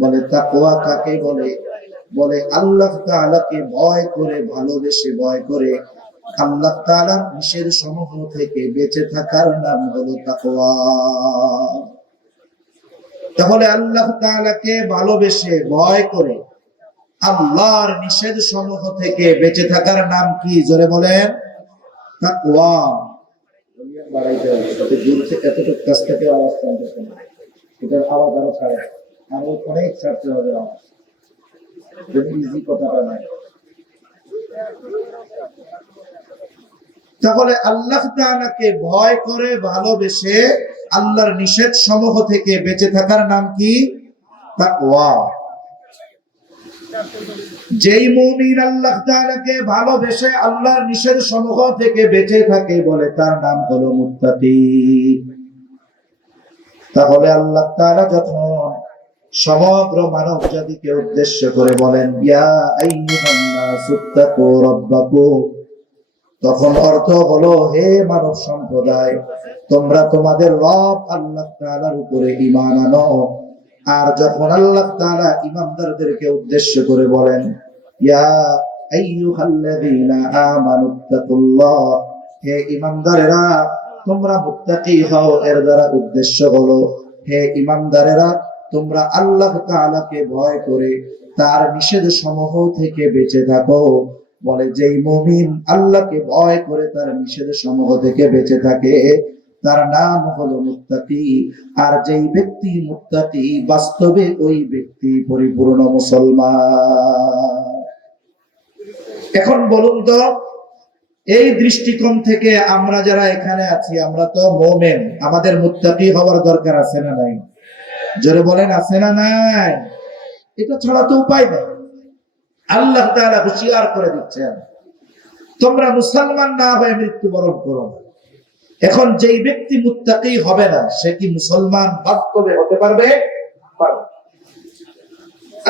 বলে, তাকওয়া কাকে বলে? বলে, আল্লাহ তাআলাকে ভয় করে, ভালোবেসে ভয় করে। আল্লাহ তাআলার নিষেধ সমূহ থেকে বেঁচে থাকার নাম হলো তাকওয়া। তাহলে আল্লাহ তাআলাকে ভালোবেসে ভয় করে, আল্লাহর নিষেধ সমূহ থেকে বেঁচে থাকার নাম কি? জোরে বলেন, তাকওয়া। বাড়াইতে হবে দূর থেকে এতটুকু কাছ থেকে আওয়াজ এটার আওয়াজ আরও ছাড়ে। আরও অনেক ছাড়তে হবে তাহলে আল্লাহ ভয় করে, ভালোবেসে আল্লাহর নিষেধ সমূহ থেকে বেঁচে থাকার নাম কি? যেই মুমিন আল্লাহ তাআলাকে ভালোবেসে আল্লাহর নিষেধ সমূহ থেকে বেঁচে থাকে বলে তার নাম হলো মুত্তাকি তাহলে আল্লাহ তাআলা যখন সমগ্র মানব জাতিকে উদ্দেশ্য করে বলেন তখন অর্থ হলো, হে মানব সম্প্রদায়, তোমরা তোমাদের রব আল্লাহ তাআলার উপরে ঈমান আনো। আর যখন আল্লাহ তাআলা ইমানদারদেরকে উদ্দেশ্য করে বলেন, ইয়া তোমরা মুত্তাকি হও, এর দ্বারা উদ্দেশ্য হলো, হে ইমানদারেরা তোমরা আল্লাহ তাআলাকে ভয় করে তার নিষেধ সমূহ থেকে বেঁচে থাকো। বলে, যেই মুমিন আল্লাহকে ভয় করে তার নিষেধ সমূহ থেকে বেঁচে থাকে, তার নাম হলো মুত্তাকি। আর যেই ব্যক্তি মুত্তাকি, বাস্তবে ওই ব্যক্তি পরিপূর্ণ মুসলমান। এখন বলুন তো, এই দৃষ্টিকোণ থেকে আমরা যারা এখানে আছি, আমরা তো মোমেন। আমাদের মুত্তাকি হওয়ার দরকার আছে না নাই? জোরে বলেন, আছে না নাই? এটা ছাড়া তো উপায় নেই। আল্লাহ তাআলা হুঁশিয়ার করে দিচ্ছেন, তোমরা মুসলমান না হয়ে মৃত্যুবরণ করো না। এখন যেই ব্যক্তি মুত্তাকি হবে না, সে কি মুসলমান বাস্তবে হতে পারবে।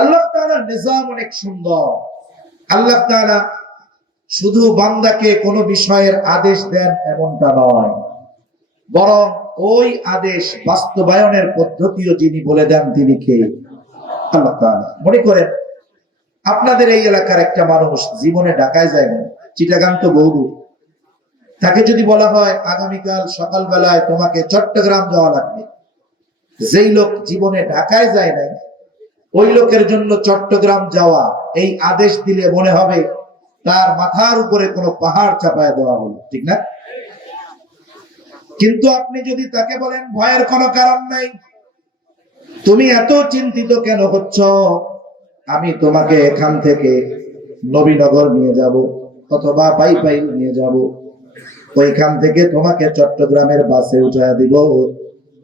আল্লাহ তাআলার নিজাম অনেক সুন্দর। আল্লাহ তাআলা শুধু বান্দাকে কোনো বিষয়ের আদেশ দেন এমনটা নয়, বরং ওই আদেশ বাস্তবায়নের পদ্ধতিও যিনি বলে দেন, তিনি কে? আল্লাহ মনে করেন, আপনাদের এই এলাকার একটা মানুষ জীবনে ঢাকায় যায় না। চিটাগাং তো বহু তাকে যদি বলা হয়, আগামীকাল সকালবেলায় তোমাকে চট্টগ্রাম যাওয়া লাগবে। যেই লোক জীবনে ঢাকায় যায় নাই, ওই লোকের জন্য চট্টগ্রাম যাওয়া, এই আদেশ দিলে মনে হবে তার মাথার উপরে কোনো পাহাড় চাপায় দেওয়া হলো। ঠিক না? কিন্তু আপনি যদি তাকে বলেন, ভয়ের কোনো কারণ নাই। তুমি এত চিন্তিত কেন হচ্ছ? আমি তোমাকে এখান থেকে নবীনগর নিয়ে যাব, অথবা পাই পাই নিয়ে যাব। ওইখান থেকে তোমাকে চট্টগ্রামের বাসে উঠায় দিব।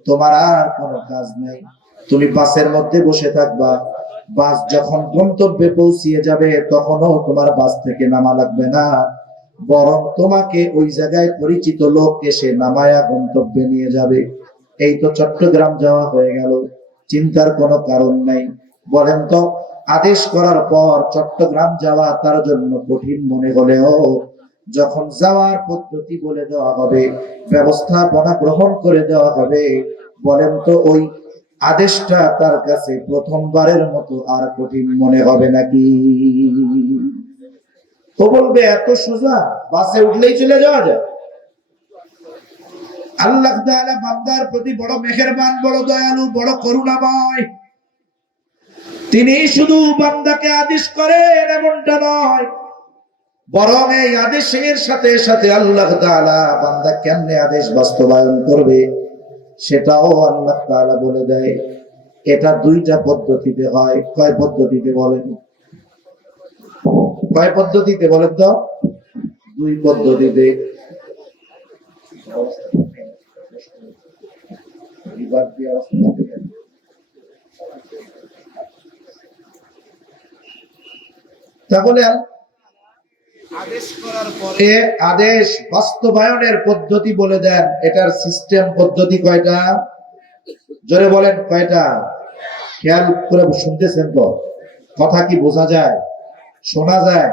তোমার আর কোনো কাজ নাই। তুমি বাসের মধ্যে বসে থাকবা। বাস যখন গন্তব্যে পৌঁছিয়ে যাবে, তখনও তোমার বাস থেকে নামা লাগবে না। বরং তোমাকে ওই জায়গায় পরিচিত লোক এসে নামায়া গন্তব্যে নিয়ে যাবে। এই তো চট্টগ্রাম যাওয়া হয়ে গেল। চিন্তার কোনো কারণ নাই। বলেন তো, আদেশ করার পর চট্টগ্রাম যাওয়া তার জন্য কঠিন মনে হলেও যখন যাওয়ার পদ্ধতি বলে দেওয়া হবে, ব্যবস্থাপনা গ্রহণ করে দেওয়া হবে, বলেন তো ওই আদেশটা তার কাছে প্রথমবারের মতো আর কঠিন মনে হবে নাকি? ও বলবে, এত সোজা, বাসে উঠলেই চলে যাওয়া যায়? আল্লাহ তাআলা বান্দার প্রতি বড় মেহেরবান, বড় দয়ালু, বড় করুণাময়। তিনি শুধু বান্দাকে আদেশ করেন, এমনটা নয়। বরং এই আদেশের সাথে সাথে আল্লাহ তাআলা বান্দা কেমনে আদেশ বাস্তবায়ন করবে, সেটাও আল্লাহ তাআলা বলে দেয়। এটা দুইটা পদ্ধতিতে হয়। কয় পদ্ধতিতে বলেন? কয় পদ্ধতিতে বলেন তো? দুই পদ্ধতিতে। তাহলে আদেশ করার পরে আদেশ বাস্তবায়নের পদ্ধতি বলে দেন। এটার সিস্টেম পদ্ধতি কয়টা? জোরে বলেন কয়টা? খেয়াল করে শুনতেছেন তো? কথা কি বোঝা যায়? শোনা যায়।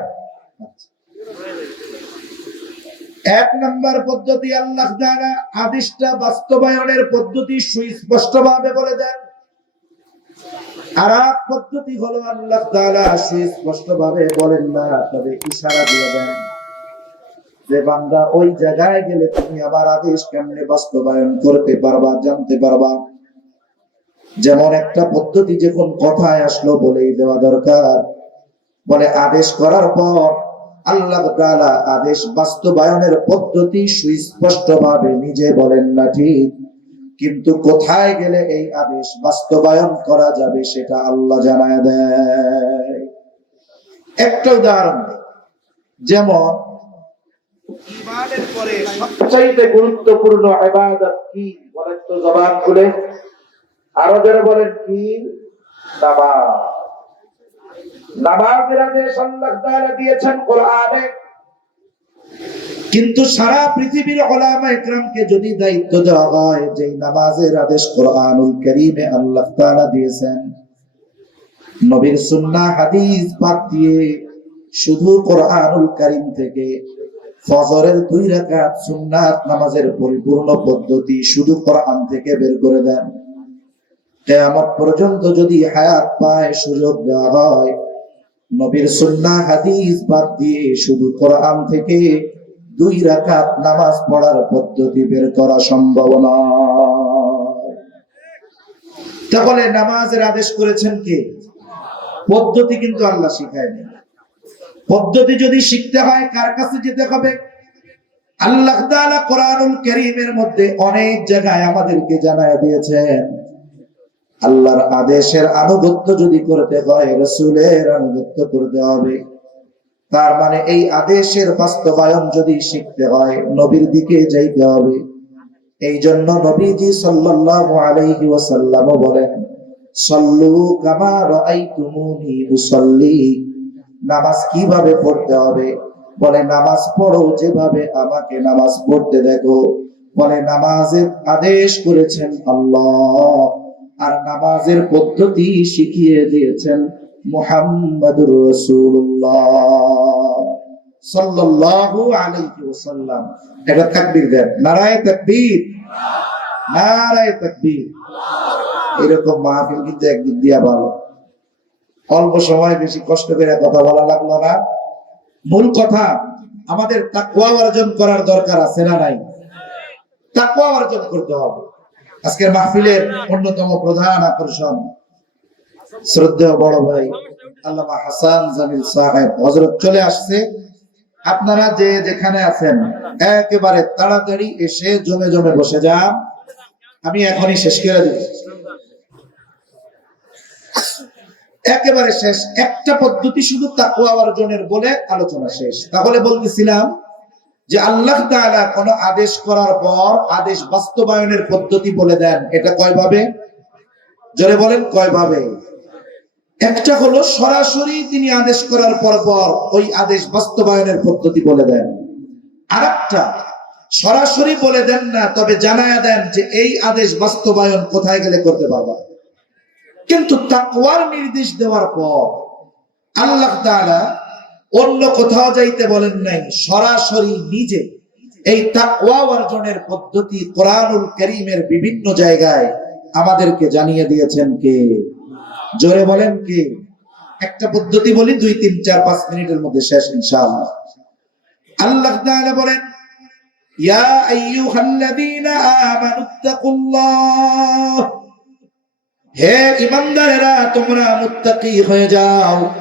এক নম্বর পদ্ধতি আল্লাহ তাআলা আদেশটা বাস্তবায়নের পদ্ধতি সুস্পষ্ট ভাবে বলে দেন। আর এক পদ্ধতি হলো আল্লাহ সুস্পষ্ট ভাবে বলেন না, তবে ইশারা দিয়ে দেন যে বান্দা ওই জায়গায় গেলে তুমি আমার আদেশ কেমনে বাস্তবায়ন করতে পারবা, জানতে পারবা। যেমন একটা পদ্ধতি যখন কথায় আসলো বলেই দেওয়া দরকার। বলে আদেশ করার পর আল্লাহ তাআলা আদেশ বাস্তবায়নের পদ্ধতি সুস্পষ্ট ভাবে নিজে বলেন না ঠিক। কিন্তু কোথায় গেলে এই আদেশ বাস্তবায়ন করা যাবে সেটা আল্লাহ জানায় দেয়। একটা উদাহরণ যেমন সবচাইতে গুরুত্বপূর্ণ ইবাদত কি বলেন তো জবান খুলে। আরও যারা বলেন কি? নামাজ। কিন্তু সারা পৃথিবীর ওলামা ইকরামকে যদি দায়িত্ব দেওয়া হয় যে নামাজের আদেশ কোরআনুল কারীমে আল্লাহ দিয়েছেন, নবীর সুন্নাহ হাদিস বাদ দিয়ে শুধু কোরআনুল কারীম থেকে ফজরের দুই রাকাত সুন্নাত নামাজের পরিপূর্ণ পদ্ধতি শুধু কোরআন থেকে বের করে দেন। কিয়ামত পর্যন্ত যদি হায়াত পায়, সুযোগ দেওয়া হয় নবীর সুন্নাহ হাদিস বাদ দিয়ে শুধু কোরআন থেকে দুই রাকাত নামাজ পড়ার পদ্ধতি বের করা সম্ভব নয়। তাহলে নামাজের আদেশ করেছেন কে? পদ্ধতি কিন্তু আল্লাহ শিখায়নি। পদ্ধতি যদি শিখতে হয়, কার কাছে যেতে হবে? আল্লাহ তাআলা কোরআনুল কারীমের মধ্যে অনেক জায়গায় আমাদেরকে জানায় দিয়েছেন। আল্লাহর আদেশের আনুগত্য যদি করতে হয়, রসুলের আনুগত্য করতে হবে। তার মানে এই আদেশের বাস্তবায়ন যদি শিখতে হয়, নবীর দিকে যাইতে হবে। এই জন্য নবীজি সাল্লাল্লাহু আলাইহি ওয়াসাল্লাম বলেন, সল্লু কামা রাআইতুমুনি উসাল্লি। নামাজ কীভাবে পড়তে হবে? বলে, নামাজ পড়ো যেভাবে আমাকে নামাজ পড়তে দেখো। বলে, নামাজের আদেশ করেছেন আল্লাহ। আর নামাজের পদ্ধতি শিখিয়ে দিয়েছেন মুহাম্মাদুর রাসূলুল্লাহ। সাল্লাল্লাহু আলাইহি ওয়াসাল্লাম। এটা তাকবীর দেন। নারায়ে তাকবীর। নারায়ে তাকবীর। এরকম মাহফিল কিন্তু একদিক দিয়া ভালো। অল্প সময় বেশি কষ্ট করে কথা বলা লাগল না। মূল কথা, আমাদের তাকওয়া অর্জন করার দরকার আছে না নাই? তাকওয়া অর্জন করতে হবে। আজকের মাহফিলের অন্যতম প্রধান আকর্ষণ শ্রদ্ধেয় বড় ভাই আল্লামা হাসান জামিল সাহেব। হজরত চলে আসছে। আপনারা যে যেখানে আছেন, একেবারে তাড়াতাড়ি এসে জমে জমে বসে যান। আমি এখনই শেষ করে দিব। একেবারে শেষ। একটা পদ্ধতি শুধু তাকুয়া অর্জনের বলে আলোচনা শেষ। তাহলে বলতেছিলাম যে আল্লাহ তাআলা কোন আদেশ করার পর আদেশ বাস্তবায়নের পদ্ধতি বলে দেন, এটা কয় ভাবে? জোরে বলেন, কয় ভাবে? একটা হলো সরাসরি তিনি আদেশ করার পর পর ওই আদেশ বাস্তবায়নের পদ্ধতি বলে দেন। আরেকটা, সরাসরি বলে দেন না, তবে জানায়া দেন যে এই আদেশ বাস্তবায়ন কোথায় গেলে করতে পারবা। কিন্তু তাকওয়ার নির্দেশ দেওয়ার পর আল্লাহ তাআলা অন্য কোথাও যাইতে বলেন নাই, সরাসরি নিজে। এই তাকওয়া অর্জনের পদ্ধতি কোরআনুল কারীমের বিভিন্ন জায়গায় আমাদেরকে জানিয়ে দিয়েছেন কে? জোরে বলেন কে? একটা পদ্ধতি বলি, দুই, তিন, চার, পাঁচ মিনিটের মধ্যে শেষ, ইনশাআল্লাহ। আল্লাহ তাআলা বলেন, ইয়া আইয়ুহাল্লাযীনা আমানুত্তাকুল্লাহ হে ইমানদারেরা তোমরা মুত্তাকি হয়ে যাও।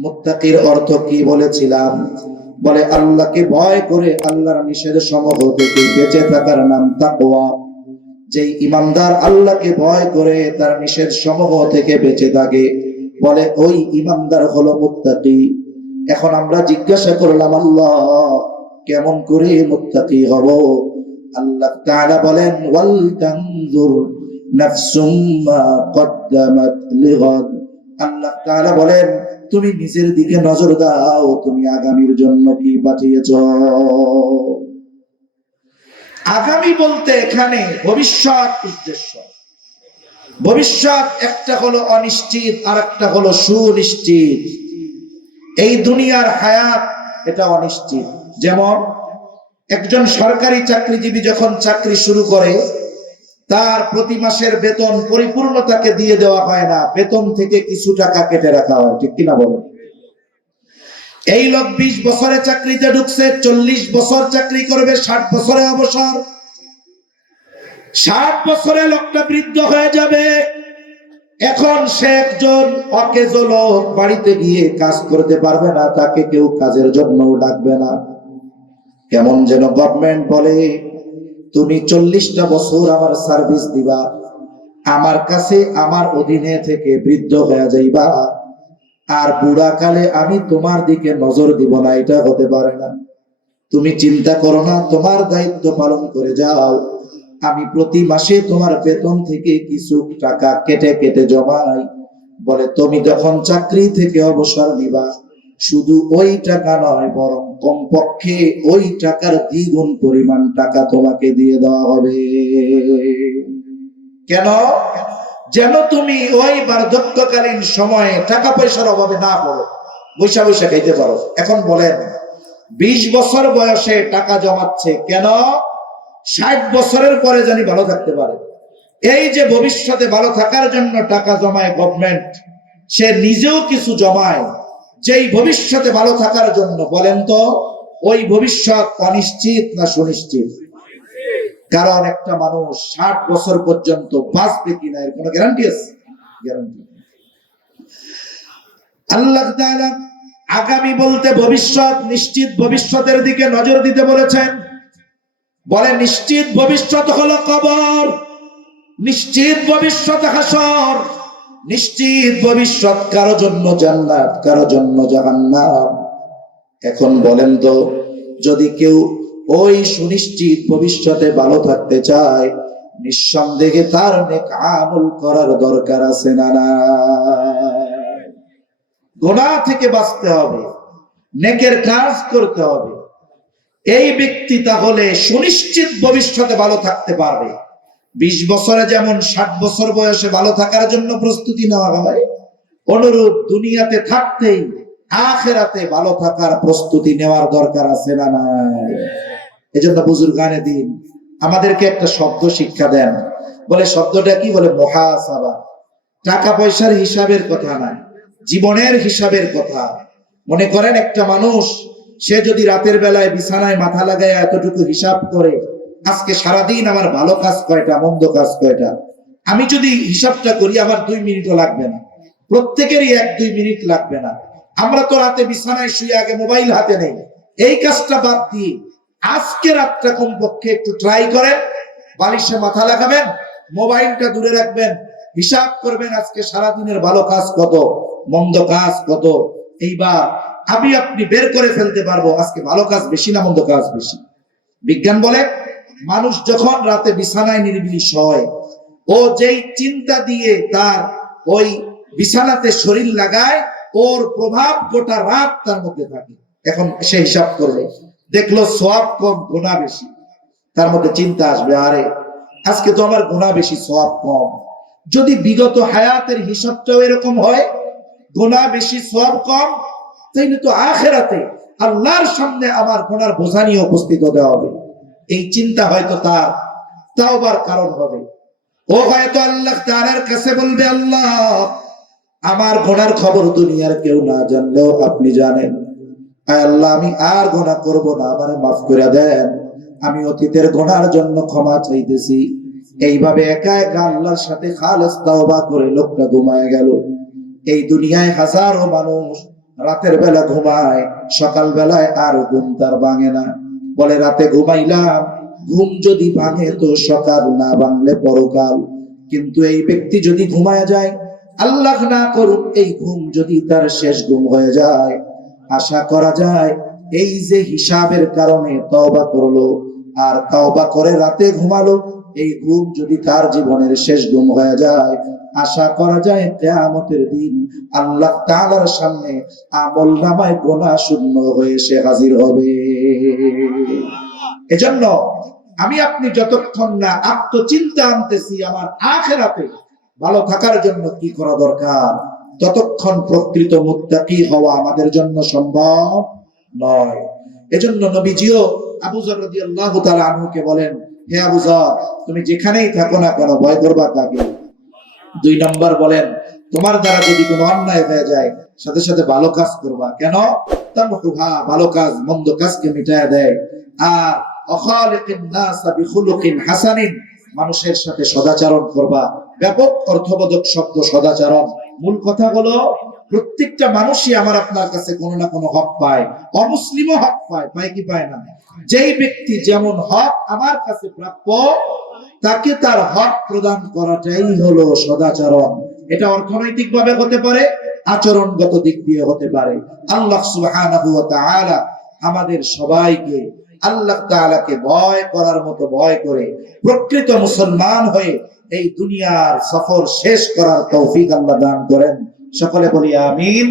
মুত্তাকির অর্থ কি বলেছিলাম? বলে, আল্লাহকে ভয় করে আল্লাহর নিষেধ সমূহ থেকে বেঁচে থাকার নাম তাকওয়া। যেই ইমানদার আল্লাহকে ভয় করে, তার নিষেধ সমূহ থেকে বেঁচে থাকে। বলে, ওই ইমানদার হলো মুত্তাকি। এখন আমরা জিজ্ঞাসা করলাম, আল্লাহ, কেমন করে মুত্তাকি হব? আল্লাহ তাআলা বলেন, ওয়াল তানজুর নাফসুম মা কদ্দামাত লিগাদ। আল্লাহ তাআলা বলেন তুমি নিজের দিকে নজর দাও, তুমি আগামীর জন্য কি পাঠিয়েছ? আগামী বলতে এখানে ভবিষ্যৎ উদ্দেশ্য। ভবিষ্যৎ একটা হলো অনিশ্চিত আর একটা হলো সুনিশ্চিত। এই দুনিয়ার হায়াত, এটা অনিশ্চিত। যেমন, একজন সরকারি চাকরিজীবী যখন চাকরি শুরু করে তার প্রতি মাসের বেতন পরিপূর্ণ তাকে দিয়ে দেওয়া হয় না। বেতন থেকে কিছু টাকা কেটে রাখা হয়, ঠিক কিনা বলেন? এই লোক বিশ বছরে চাকরিতে ঢুকছে, চল্লিশ বছর চাকরি করবে, ষাট বছরে অবসর। ষাট বছরে লোকটা বৃদ্ধ হয়ে যাবে। এখন সে একজন অকেজ লোক, বাড়িতে গিয়ে কাজ করতে পারবে না, তাকে কেউ কাজের জন্য ডাকবে না। কেমন যেন গভর্নমেন্ট বলে তুমি চল্লিশটা বছর আমার সার্ভিস দিবা, আমার কাছে আমার অধীনে থেকে বৃদ্ধ হয়ে যাইবা, আর বুড়া কালে আমি তোমার দিকে নজর দিব না, এটা হতে পারে না। তুমি চিন্তা করো না, তোমার দায়িত্ব পালন করে যাও। আমি প্রতি মাসে তোমার বেতন থেকে কিছু টাকা কেটে কেটে জমাই। বলে, তুমি যখন চাকরি থেকে অবসর নিবা, শুধু ওই টাকা নয়, বরং কমপক্ষে ওই টাকার দ্বিগুণ পরিমাণ টাকা তোমাকে দিয়ে দেওয়া হবে। কেন? যেন তুমি ওই বার্ধক্যকালীন সময়ে টাকা পয়সার অভাবে না পড়ো বৈশা বৈশা খাইতে পারো। এখন বলেন, বিশ বছর বয়সে টাকা জমাচ্ছে কেন? ষাট বছরের পরে জানি ভালো থাকতে পারে। এই যে ভবিষ্যতে ভালো থাকার জন্য টাকা জমায় গভর্নমেন্ট সে নিজেও কিছু জমায়। যেই ভবিষ্যতে ভালো থাকার জন্য বলেন তো, ওই ভবিষ্যৎ অনিশ্চিত না সুনিশ্চিত? কারণ একটা মানুষ ষাট বছর পর্যন্ত বাঁচবে কিনা, এর কোনো গ্যারান্টি আছে? গ্যারান্টি আল্লাহ আগামী বলতে ভবিষ্যৎ, নিশ্চিত ভবিষ্যতের দিকে নজর দিতে বলেছেন। বলে নিশ্চিত ভবিষ্যৎ হলো কবর, নিশ্চিত ভবিষ্যৎ হাসর। নিশ্চিত ভবিষ্যৎ কারও জন্য জান্নাত, কারও জন্য জাহান্নাম। এখন বলেন তো, যদি কেউ ওই সুনিশ্চিত ভবিষ্যতে ভালো থাকতে চায়, নিঃসন্দেহে তার অনেক আমল করার দরকার আছে না না গোনা থেকে বাঁচতে হবে, নেকের কাজ করতে হবে। এই ব্যক্তি তাহলে সুনিশ্চিত ভবিষ্যতে ভালো থাকতে পারবে। বিশ বছরে যেমন ষাট বছর বয়সে ভালো থাকার জন্য প্রস্তুতি নেওয়া হয়, অনুরূপ দুনিয়াতে থাকতেই আখেরাতে ভালো থাকার প্রস্তুতি নেওয়ার দরকার আছে না এজন্য বুজুর গানে দিন, আমাদেরকে একটা শব্দ শিক্ষা দেন। বলে শব্দটা কি? বলে মহাসাবা। টাকা পয়সার হিসাবের কথা না জীবনের হিসাবের কথা। মনে করেন একটা মানুষ, সে যদি রাতের বেলায় বিছানায় মাথা লাগায় এতটুকু হিসাব করে আজকে সারাদিন আমার ভালো কাজ কয়টা, মন্দ কাজ কয়টা? আমি যদি হিসাবটা করি, আমার দুই মিনিটও লাগবে না। প্রত্যেকেরই এক, দুই মিনিট লাগবে না। আমরা তো রাতে বিছানায় শুয়ে আগে মোবাইল হাতে নেই। এই কাজটা বাদ দিয়ে আজকে রাতটা কমপক্ষে একটু ট্রাই করেন? বালিশে মাথা লাগাবেন, মোবাইলটা দূরে রাখবেন, হিসাব করবেন আজকে সারাদিনের ভালো কাজ কত, মন্দ কাজ কত। এইবার আমি আপনি বের করে ফেলতে পারব, আজকে ভালো কাজ বেশি না মন্দ কাজ বেশি? বিজ্ঞান বলে মানুষ যখন রাতে বিছানায় নিরিবিলি হয়, ও যেই চিন্তা দিয়ে তার ওই বিছানাতে শরীর লাগায়, ওর প্রভাব গোটা রাত তার মধ্যে থাকে। এখন সে হিসাব করল, দেখল সোয়াব কম গোনা বেশি। তার মধ্যে চিন্তা আসবে, আরে আজকে তো আমার গোনা বেশি সব কম। যদি বিগত হায়াতের হিসাবটাও এরকম হয় গোনা বেশি সব কম, তাইলে তো আখেরাতে আল্লাহর সামনে আমার গোনার বোঝা নিয়ে উপস্থিত হতে হবে। এই চিন্তা হয়তো তার। তাওবার কারণ হবে। ও হয়তো আল্লাহ তাআলার কাছে বলবে, আল্লাহ, আমার গোনার খবর দুনিয়ার কেউ না জানলেও আপনি জানেন। আল্লাহ, আমি আর গোনা করব না, আমারে মাফ করে দেন। আমি অতীতের গোনার জন্য ক্ষমা চাইতেছি। এইভাবে একা একা আল্লাহর সাথে খালেস তাওবা করে লোকটা ঘুমায় গেল। এই দুনিয়ায় হাজারো মানুষ রাতের বেলা ঘুমায় সকাল বেলায় আর ঘুম তার ভাঙে না। বলে রাতে ঘুমাইলাম। ঘুম যদি ভাঙে তো সকাল না ভাঙলে পরকাল। কিন্তু এই ব্যক্তি যদি ঘুমায় যায়, আল্লাহ না করুক এই ঘুম যদি তার শেষ ঘুম হয়ে যায়। আশা করা যায়, এই যে হিসাবের কারণে তওবা করল, আর তওবা করে রাতে ঘুমালো, এই ঘুম যদি তার জীবনের শেষ ঘুম হয়ে যায় আশা করা যায় কেয়ামতের দিন আল্লাহ তাআলার সামনে আমল নামায় গোনা শূন্য হয়ে সে হাজির হবে। এজন্য আমি আপনি যতক্ষণ না আত্মচিন্তা আনতেছি আমার আখেরাতে ভালো থাকার জন্য কি করা দরকার? ততক্ষণ প্রকৃত মুত্তাকি হওয়া আমাদের জন্য সম্ভব নয়। এজন্য নবীজিও আবু যর রাদিয়াল্লাহু তাআলা আনহুকে বলেন হে আবু যর, তুমি যেখানেই থাকো না কেন ভয় করবা কাকে? দুই নম্বর বলেন, তোমার দ্বারা যদি কোনো অন্যায় হয়ে যায়, সাথে সাথে ভালো কাজ করবা। কেন? তামহুহা ভালো কাজ, মন্দ কাজকে মিটায় দেয়। আর মানুষের সাথে সদাচরণ করবা। ব্যাপক অর্থবোধক শব্দ সদাচারণ। মূল কথা হলো প্রত্যেকটা মানুষই আমার আপনার কাছে কোনো না কোনো হক পায়। অমুসলিমও হক পায় পায় কি পায় না? যেই ব্যক্তি যেমন হক আমার কাছে প্রাপ্য, তাকে তার হক প্রদান করাটাই হলো সদাচরণ। এটা অর্থনৈতিক ভাবে হতে পারে, আচরণগত দিক দিয়ে হতে পারে। আল্লাহ সুবহানাহু ওয়া তাআলা আমাদের সবাইকে, আল্লাহ তাআলাকে ভয় করার মতো ভয় করে প্রকৃত মুসলমান হয়ে এই দুনিয়ার সফর শেষ করার তৌফিক আল্লাহ দান করেন। সকলে বলি আমিন।